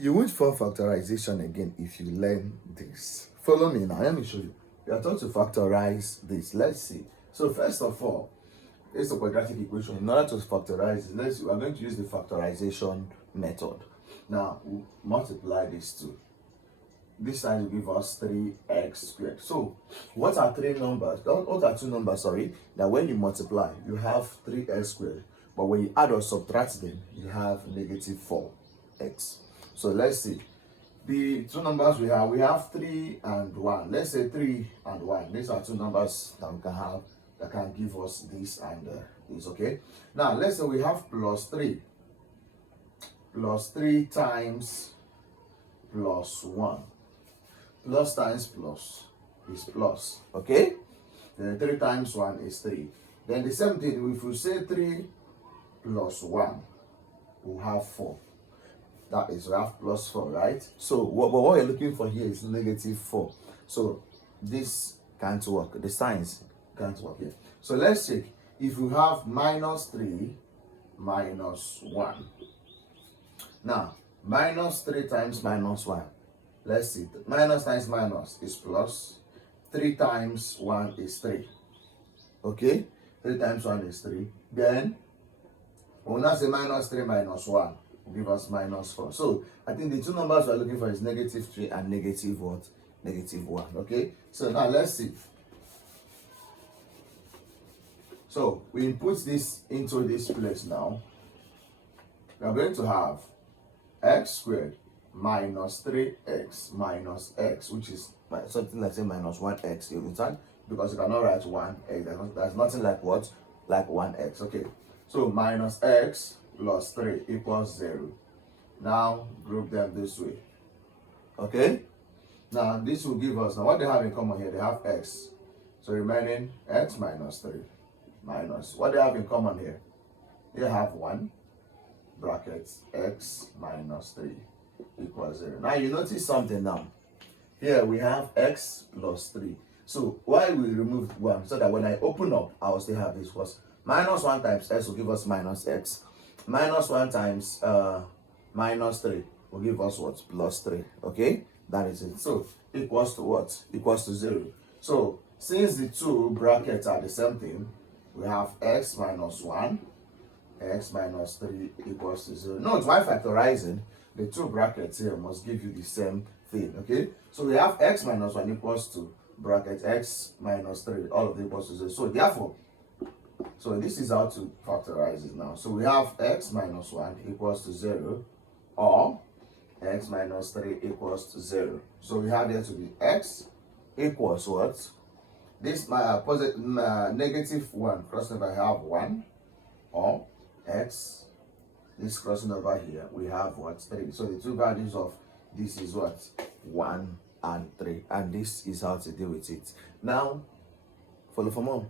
You won't fall factorization again if you learn this. Follow me now. Let me show you. We are taught to factorize this. Let's see. So first of all, it's a quadratic equation. In order to factorize it, we are going to use the factorization method. Now, we'll multiply these two. This side will give us 3x squared. So, what are three numbers? What are two numbers, sorry, that when you multiply, you have 3x squared. But when you add or subtract them, you have negative 4x. So, let's see. The two numbers we have 3 and 1. Let's say 3 and 1. These are two numbers that we can have that can give us this and this, okay? Now, let's say we have plus 3. Plus 3 times plus 1. Plus times plus is plus, okay? Then 3 times 1 is 3. Then the same thing, if we say 3 plus 1, we'll have 4. That is, we have plus 4, right? So, what we're looking for here is negative 4. So, this can't work. The signs can't work here. So, let's check. If we have minus 3 minus 1. Now, minus 3 times minus 1. Let's see. Minus times minus is plus. 3 times 1 is 3. Okay? 3 times 1 is 3. Then, we'll now say minus 3 minus 1 will give us minus 4. So, I think the two numbers we're looking for is negative 3 and negative what? Negative 1. Okay? So, now let's see. So, we input this into this place now. We are going to have x squared minus 3x minus x, which is something like say minus 1x, you understand? Because you cannot write 1x. There's nothing like what? Like 1x. Okay. So minus x plus 3 equals 0. Now group them this way. Okay? Now this will give us, now what they have in common here, they have x. So remaining x minus 3 minus, what they have in common here? They have 1 brackets x minus 3 equals 0. Now you notice something now. Here we have x plus 3. So why we removed 1? So that when I open up, I will still have this. Was minus 1 times x will give us minus x. Minus 1 times minus 3 will give us what? Plus 3. Okay? That is it. So equals to what? Equals to 0. So since the two brackets are the same thing, we have x minus 1, x minus 3 equals to 0. Note, why factorizing, the two brackets here must give you the same thing, okay? So we have x minus 1 equals to bracket x minus 3, all of them equals to 0. So therefore, so this is how to factorize it now. So we have x minus 1 equals to 0, or x minus 3 equals to 0. So we have there to be x equals what? This negative 1 crossing over, I have 1, or x, this crossing over here, we have what? 3. So the two values of this is what? 1 and 3. And this is how to deal with it. Now, follow for more.